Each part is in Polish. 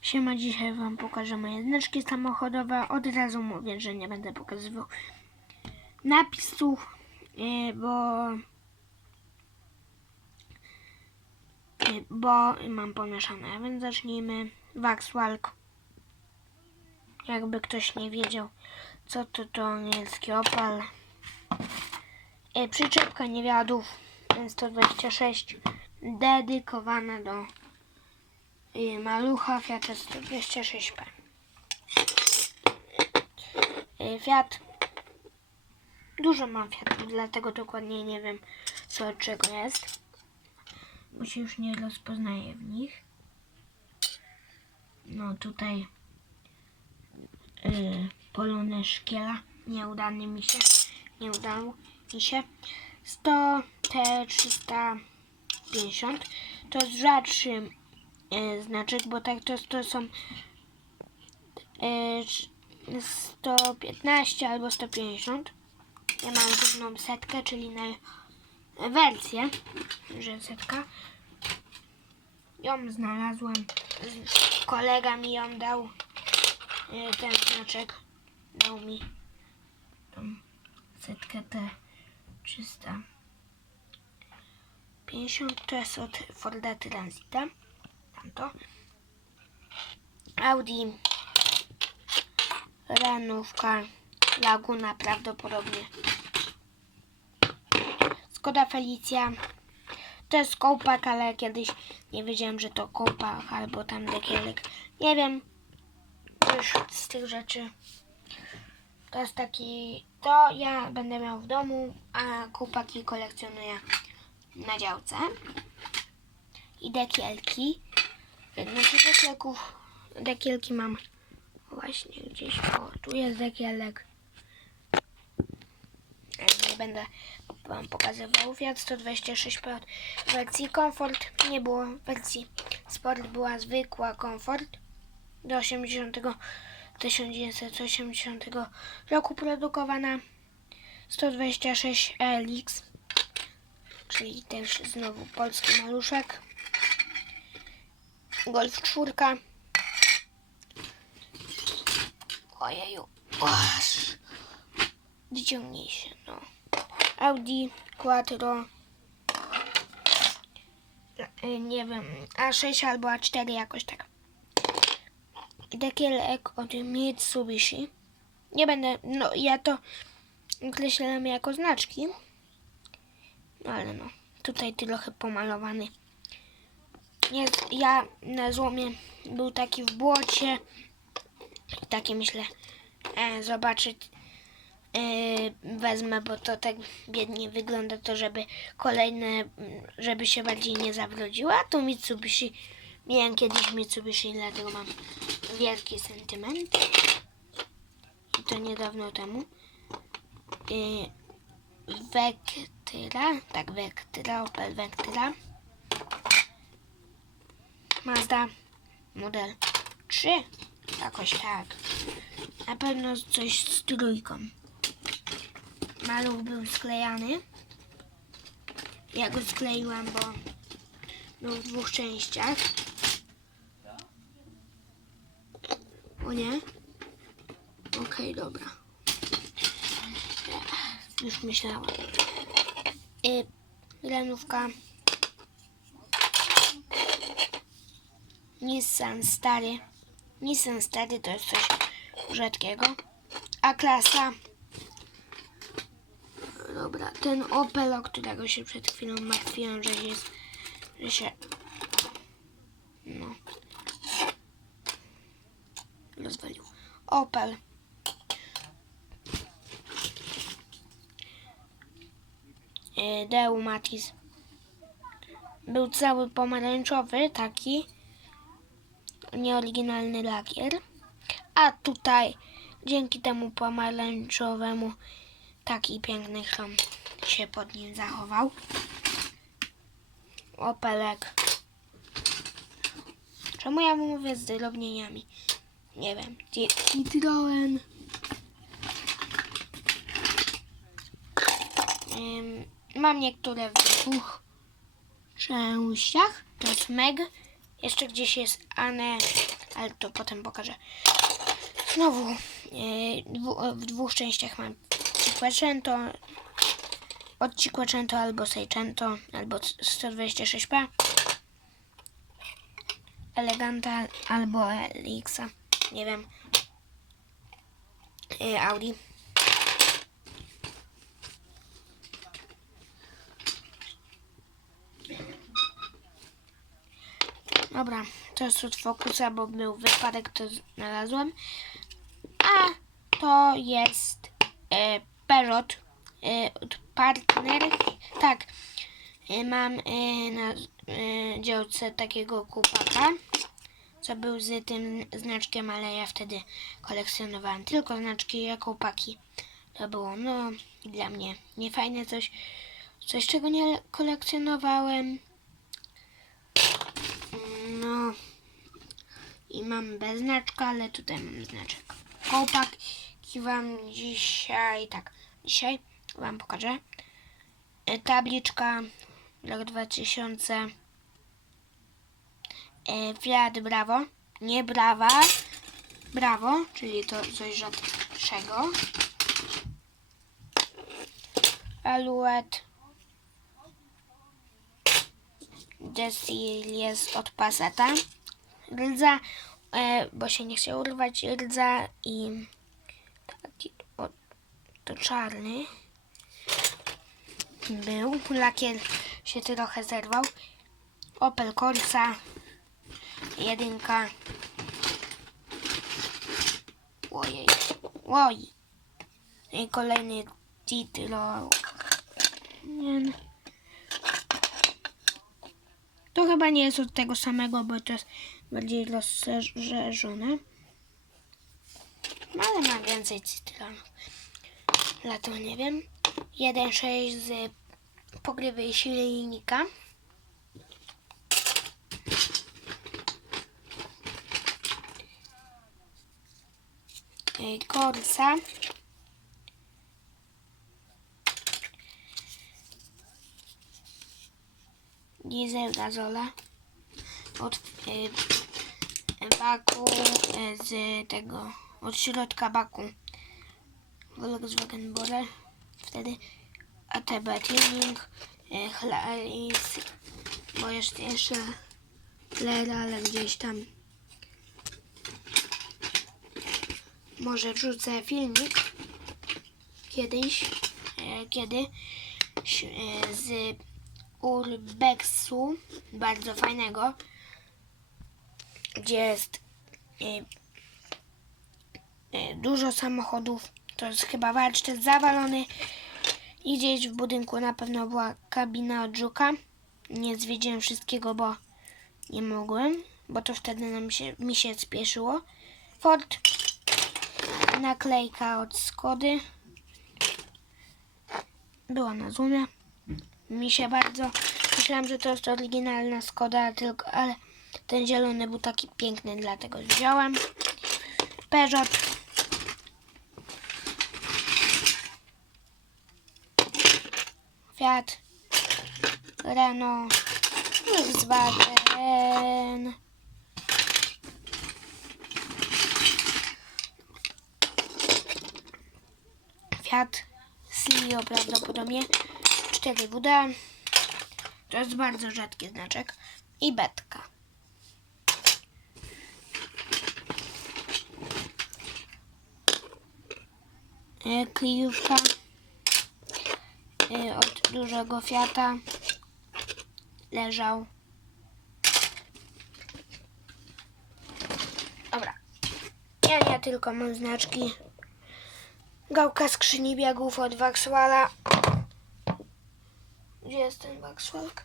Siema, dzisiaj Wam pokażę moje znaczki samochodowe. Od razu mówię, że nie będę pokazywał napisów, yy, bo yy, bo mam pomieszane. A więc zacznijmy. Waxwalk. Jakby ktoś nie wiedział, co to to angielski opal. Yy, przyczepka niewiadów 126 dedykowana do i malucha Fiat 126P. Y, Fiat. Dużo mam Fiatów, dlatego dokładnie nie wiem co od czego jest. Bo się już nie rozpoznaję w nich. No tutaj yy, polony szkiela. Nieudany mi się. Nie udało mi się. 100 T350. To jest rzadszy e, znaczek, bo tak to, to są e, 115 albo 150. Ja mam równą setkę, czyli na wersję, że setka. Ją znalazłam. Kolega mi ją dał. e, Ten znaczek dał mi tą setkę T 350 to jest od Forda Transita tamto. Audi Renówka Laguna prawdopodobnie. Skoda Felicia. To jest kołpak, ale kiedyś nie wiedziałem, że to kołpak albo tam dekielek. Nie wiem. Już z tych rzeczy. To jest taki. To ja będę miał w domu, a kołpaki kolekcjonuję na działce. I dekielki. Znaczy dekielków, dekielki mam właśnie gdzieś, o tu jest dekielek. Nie będę wam pokazywał. Fiat 126 P w wersji Comfort. Nie było wersji Sport, była zwykła Comfort. Do 80, 1980 roku produkowana. 126 LX, czyli też znowu polski maluszek. Golf czwórka. Ojeju. Aż. Wyciągnij się, no. Audi Quattro. Y, Nie wiem, A6 albo A4 jakoś tak. Dekielek od Mitsubishi. Nie będę, no ja to określam jako znaczki. No ale no, tutaj trochę pomalowany jest, ja na złomie był taki w błocie. I takie myślę, e, zobaczyć e, wezmę, bo to tak biednie wygląda to, żeby kolejne, żeby się bardziej nie zawrodziła. To Mitsubishi, miałem kiedyś Mitsubishi, dlatego mam wielki sentyment. I to niedawno temu. E, Vectra, tak Vectra, Opel Vectra. Mazda model 3. Jakoś tak. Na pewno coś z trójką. Maluch był sklejany. Ja go skleiłam, bo był w dwóch częściach. O nie? Okej, dobra. Już myślałam. Y, Nissan stary. Nissan stary to jest coś rzadkiego. A klasa. Dobra, ten Opel, o którego się przed chwilą martwiłem, że jest, że się, no, rozwalił. Opel. E, Deu Matiz. Był cały pomarańczowy, taki nieoryginalny lakier. A tutaj dzięki temu pomarańczowemu taki piękny chrom się pod nim zachował. Opelek. Czemu ja mówię z drobnieniami? Nie wiem. Ci- Citroen. Mam niektóre w dwóch częściach. To jest Meg. Jeszcze gdzieś jest Ane ale to potem pokażę. Znowu e, dwu, w dwóch częściach mam Cinquecento, od Cinquecento albo Seicento, albo 126p, Eleganta albo Elixa, nie wiem, e, Audi. Dobra, to jest od Focusa, bo był wypadek, to znalazłem. A to jest e, Peugeot e, od partner. Tak, e, mam e, na e, działce takiego kupaka, co był z tym znaczkiem, ale ja wtedy kolekcjonowałem tylko znaczki jak kupaki. To było, no, dla mnie niefajne coś, coś czego nie kolekcjonowałem. No. I mam bez znaczka, ale tutaj mam znaczek. Kołpak i wam dzisiaj, tak, dzisiaj wam pokażę. E, Tabliczka rok 2000 e, Fiat Bravo, nie Brawa, Brawo, czyli to coś rzadszego. Aluet Jessie jest od Passata. Rdza, bo się nie chciał urwać rdza i taki o, to czarny był. Lakier się trochę zerwał. Opel Corsa jedynka. Ojej. Oj. I kolejny Titro. To chyba nie jest od tego samego, bo to jest bardziej rozszerzone. Ale ma więcej cytronów. Lato nie wiem. 1.6 z pogrywy silnika. Ej, Corsa. diesel gazola od y, baku y, z tego od środka baku. Volkswagen Bore wtedy ATB tuning y, Chlaris bo jest jeszcze Lera, ale gdzieś tam. Może wrzucę filmik kiedyś kiedy z urbexu, bardzo fajnego, gdzie jest e, e, dużo samochodów. To jest chyba warsztat zawalony. I gdzieś w budynku na pewno była kabina od Żuka. Nie zwiedziłem wszystkiego, bo nie mogłem, bo to wtedy nam się, mi się spieszyło. Ford, naklejka od Skody. Była na złomie mi się bardzo. Myślałam, że to jest oryginalna Skoda, tylko, ale ten zielony był taki piękny, dlatego wziąłem. Peugeot. Fiat. Renault. Volkswagen. Fiat Clio prawdopodobnie. 4 WD. To jest bardzo rzadki znaczek. I betka. E, Kryjówka e, od dużego Fiata leżał. Dobra. Ja nie tylko mam znaczki. Gałka skrzyni biegów od Waxwalla. Gdzie jest ten Waxwalk?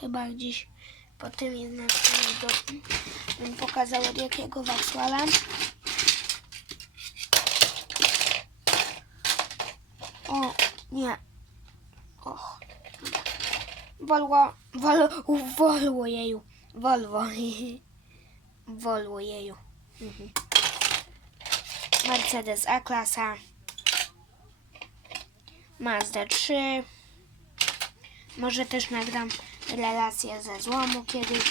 Chyba gdzieś po tym znaczkami do bym pokazał od jakiego Waxwalla. O, nie. Och. Volvo, Volvo, Volvo jeju. Volvo. Volvo jeju. Mhm. Mercedes A-klasa. Mazda 3. Może też nagram relacje ze złomu kiedyś.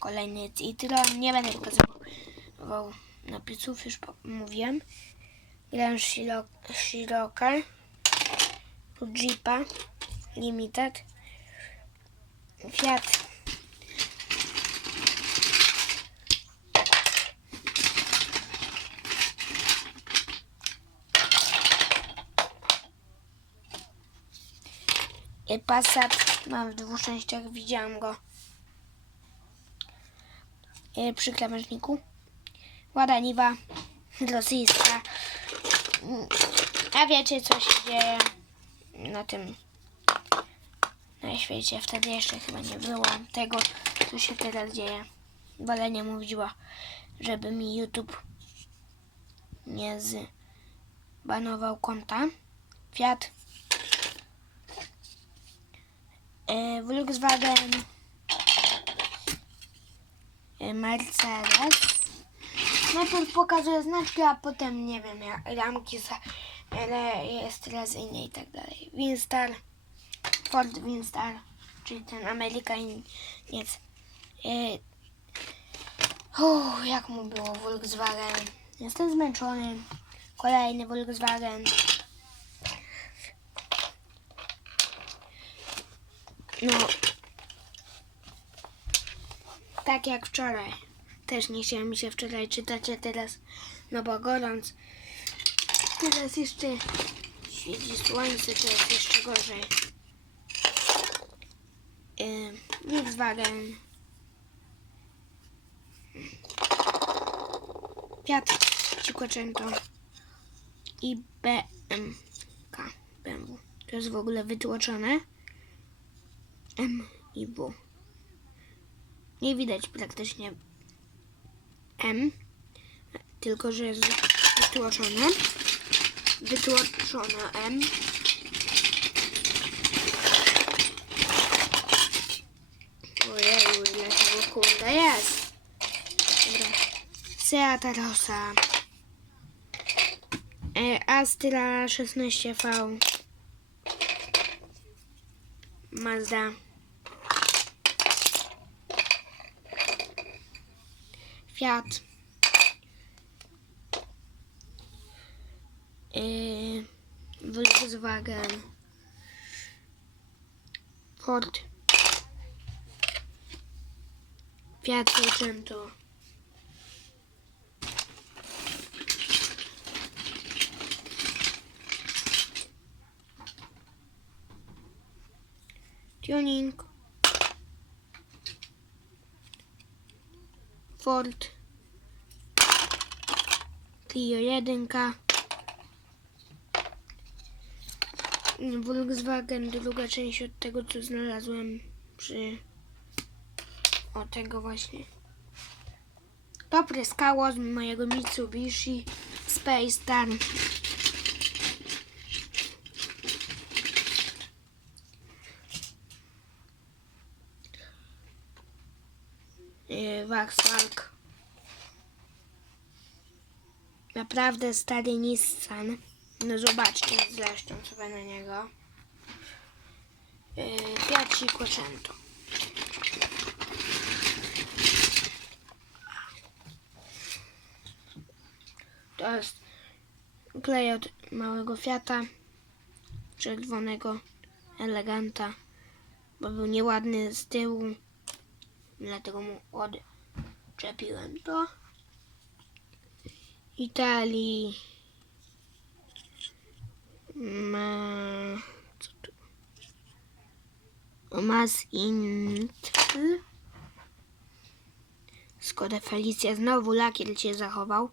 Kolejny Citron. Nie będę pokazywał napisów, już mówiłem. Shiro- Shiroka. Jeepa Limited. Fiat Passat mam w dwóch częściach, widziałam go y, przy krawężniku. Łada Niwa rosyjska. Mm, A wiecie co się dzieje na tym na świecie. Wtedy jeszcze chyba nie było tego, co się teraz dzieje. Nie mówiła, żeby mi YouTube nie zbanował konta. Fiat e, Volkswagen, e, Mercedes. Najpierw pokazuję znaczki, a potem nie wiem, ramki, jest razyjnie i tak dalej. Winstar, Ford Winstar, czyli ten Amerykaniec. E, uff, jak mu było Volkswagen? Jestem zmęczony. Kolejny Volkswagen. No. Tak jak wczoraj. Też nie chciałem mi się wczoraj czytać, a teraz, no bo gorąc. Teraz jeszcze świeci słońce, to jest jeszcze gorzej. Yy, Volkswagen. Fiat Cinquecento i BMK. BMW. To jest w ogóle wytłoczone. M i W. Nie widać praktycznie M, tylko że jest wytłoczone. Wytłoczona M. Ojeju, ile tego kurde jest. Dobra. Seat Rosa. E, Astra 16V. Mazda. Fiat. Yy, Volkswagen. Ford. Fiat Seicento. Tuning. Ford. Clio 1. Volkswagen, druga część od tego, co znalazłem przy... O tego właśnie. To pryskało z mojego Mitsubishi Space Star. Yy, Waxmark. Naprawdę stary Nissan. No zobaczcie zresztą sobie na niego. Fiat Cinquecento. To jest klej od małego Fiata. Czerwonego eleganta. Bo był nieładny z tyłu. Dlatego mu odczepiłem to. Italii. Ma... Co tu? Mas Intl. Skoda Felicia. Znowu lakier się zachował.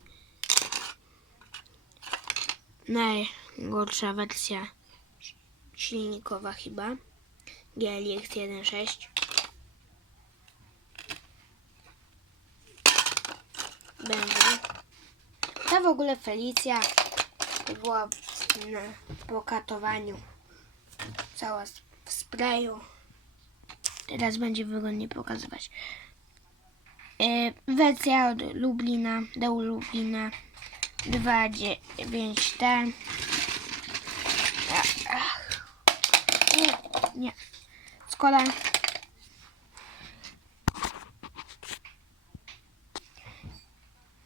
Najgorsza wersja silnikowa chyba. GLX 1.6. BMW. Ta w ogóle Felicia to była na pokatowaniu. Cała w sprayu. Teraz będzie wygodnie pokazywać. E, wersja od Lublina do Lublina 2.9T. Ach, ach. Nie. Skoda.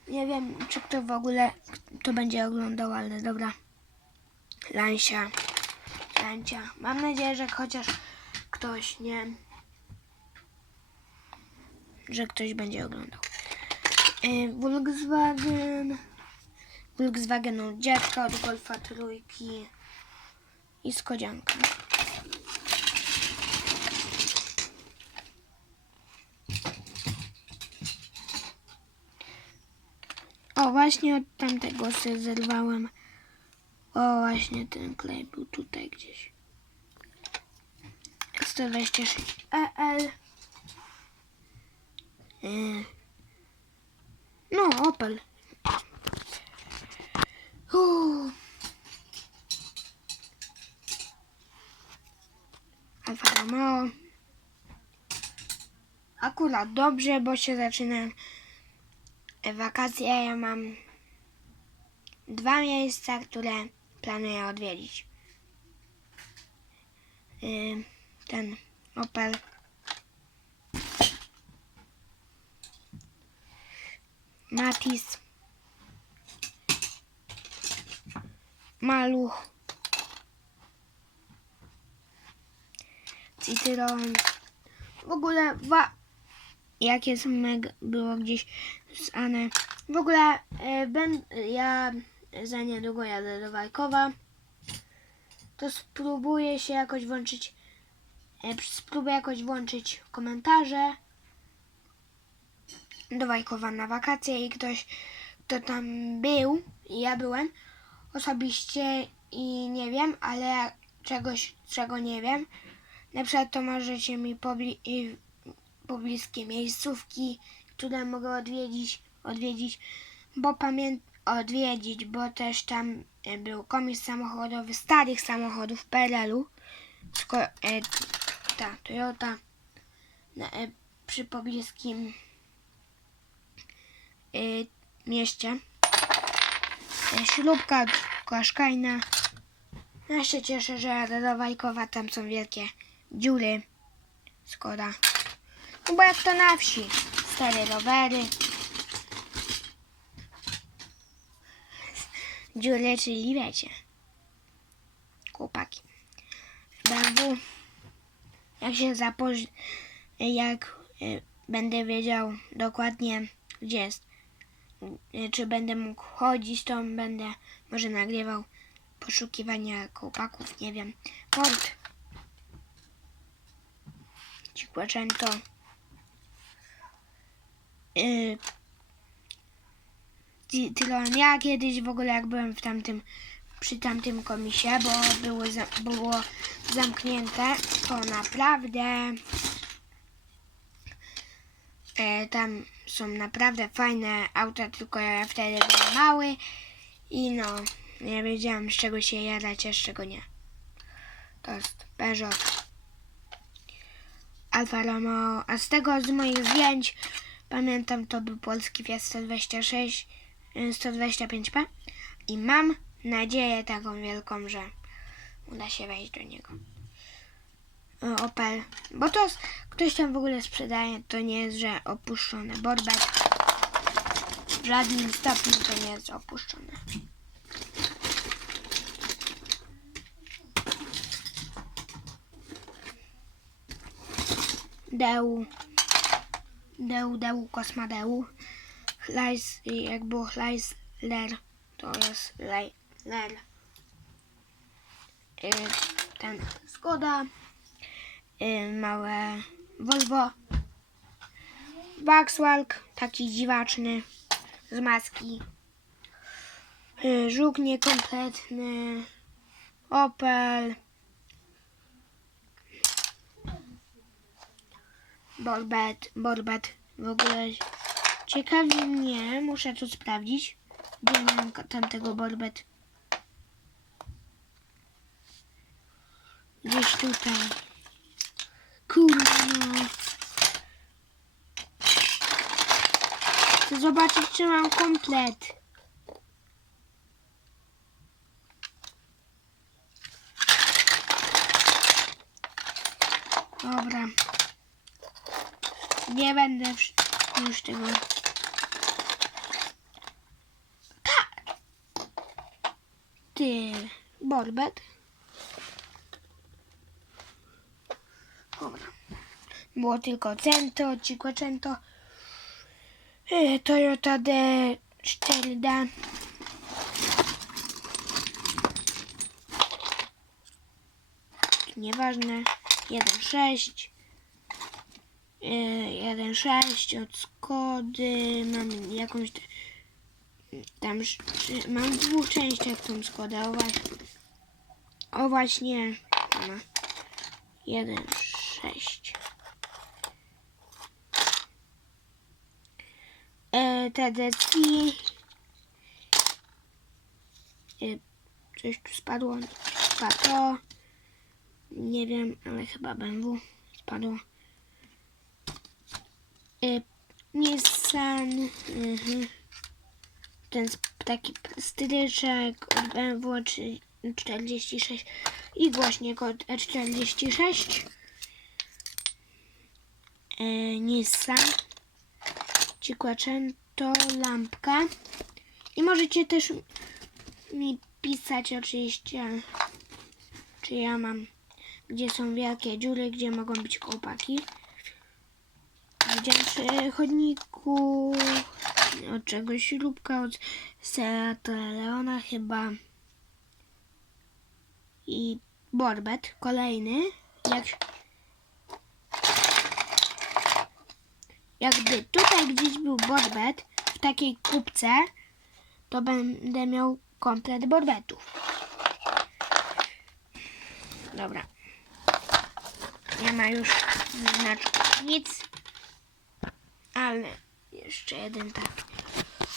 Nie wiem, czy kto w ogóle to będzie oglądał, ale dobra. Lansia. Lancia. Mam nadzieję, że chociaż ktoś nie. Że ktoś będzie oglądał. Yy, Volkswagen. Volkswagen od dziadka, od Golfa trójki i Skodzianka. Właśnie od tamtego sobie zerwałem. O, właśnie ten klej był tutaj gdzieś. 126 EL. Yy. No, Opel. Uuu. Alfa Romeo. Akurat dobrze, bo się zaczynają wakacje. Ja mam dwa miejsca, które planuję odwiedzić. Yy, ten Opel. Matis. Maluch. Citroen. W ogóle wa... Jakie są meg było gdzieś z. W ogóle e, ben, ja za niedługo jadę do Wajkowa. To spróbuję się jakoś włączyć. E, spróbuję jakoś włączyć komentarze do Wajkowa na wakacje i ktoś, kto tam był, i ja byłem osobiście i nie wiem, ale czegoś, czego nie wiem. Na przykład to możecie mi pobli- pobliskie miejscówki, które mogę odwiedzić, odwiedzić, bo pamięt odwiedzić, bo też tam e, był komis samochodowy starych samochodów PRL-u. E, ta Toyota na, e, przy pobliskim e, mieście. E, śrubka Kłaszkajna. Ja się cieszę, że jadę do Wajkowa, tam są wielkie dziury. Skoda. No bo jak to na wsi. Stare rowery. Dziury, czyli wiecie. Chłopaki. BMW. Jak się zapoz... Jak y, będę wiedział dokładnie, gdzie jest. Y, czy będę mógł chodzić, to będę może nagrywał poszukiwania chłopaków, nie wiem. Ford. Cinquecento. Yy, Tyron, ja kiedyś w ogóle jak byłem w tamtym, przy tamtym komisie, bo było, było zamknięte, to naprawdę e, tam są naprawdę fajne auta, tylko ja wtedy byłem mały i no, nie wiedziałem z czego się jarać, a z czego nie. To jest Peugeot. Alfa Romeo, a z tego z moich zdjęć pamiętam to był polski Fiat 126 y, 125P i mam nadzieję taką wielką, że uda się wejść do niego. O, Opel, bo to ktoś tam w ogóle sprzedaje, to nie jest, że opuszczone. Borbet w żadnym stopniu to nie jest opuszczone. Deu. Deu, Deu, Kosmadeu. Chlajs, jak było Chrysler, to jest Lej- Ler. Ten Skoda. Małe Volvo. Waxwalk, taki dziwaczny, z maski. Y, Żuk niekompletny. Opel. Borbet, Borbet w ogóle ciekawi mnie, muszę tu sprawdzić, gdzie mam tamtego Borbet. Gdzieś tutaj. Kurwa. Chcę zobaczyć, czy mam komplet. Dobra. Nie będę już, tego. Tak! Ty, Borbet. Dobra. Było tylko Cento, Cinquecento, y, Toyota D4D. Nieważne. 1.6. y, 1.6 od Skody. Mam jakąś tam mam w dwóch częściach tą Skodę. O, właśnie, o właśnie. Ona. 1.6. E, TDC. E, coś tu spadło. Chyba to. Nie wiem, ale chyba BMW spadło. E, Nissan. Mhm. Ten taki stryczek od BMW czy 46 i głośnik od E46. E, Nissan. Cinquecento lampka. I możecie też mi pisać oczywiście, czy ja mam, gdzie są wielkie dziury, gdzie mogą być kołpaki. Gdzie przy chodniku od czegoś śrubka, od Seata Leona chyba. I Borbet, kolejny. Jak jakby tutaj gdzieś był borbet w takiej kubce, to będę miał komplet borbetów. Dobra. Nie ma już nic. Ale jeszcze jeden tak.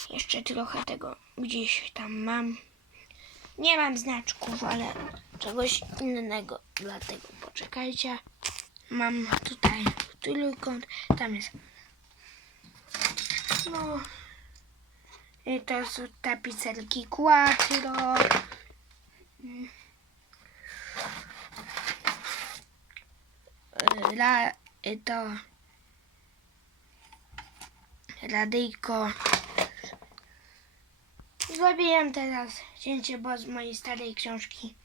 Jeszcze trochę tego gdzieś tam mam. Nie mam znaczków, ale czegoś innego. Dlatego poczekajcie. Mam tutaj trójkąt. Tam jest no. I to są tapicerki Quattro. Mm. La, y, to radyjko. Zrobiłem teraz cięcie, bo z mojej starej książki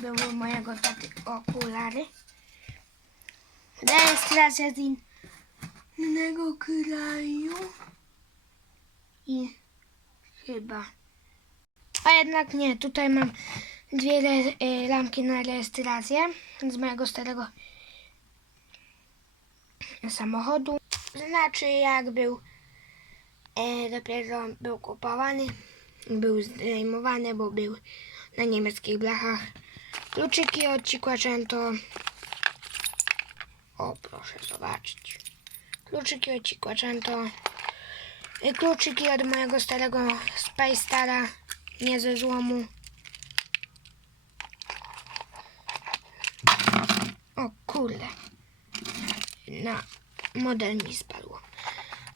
były mojego taty okulary. Rejestracja z innego kraju. I chyba. A jednak nie, tutaj mam dwie y, lampki na rejestrację z mojego starego samochodu. Znaczy jak był e, dopiero był kupowany, był zdejmowany, bo był na niemieckich blachach. Kluczyki od. O, proszę zobaczyć. Kluczyki od Cinquecento. I kluczyki od mojego starego Space Stara. Nie ze złomu. O kurde. Na model mi spadło.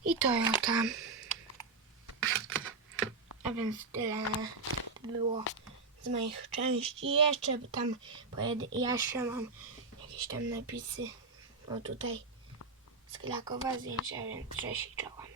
I Toyota. A więc tyle było z moich części. Jeszcze tam pojedy, jeszcze mam jakieś tam napisy. O tutaj z Krakowa zdjęcia, więc cześć i czołem.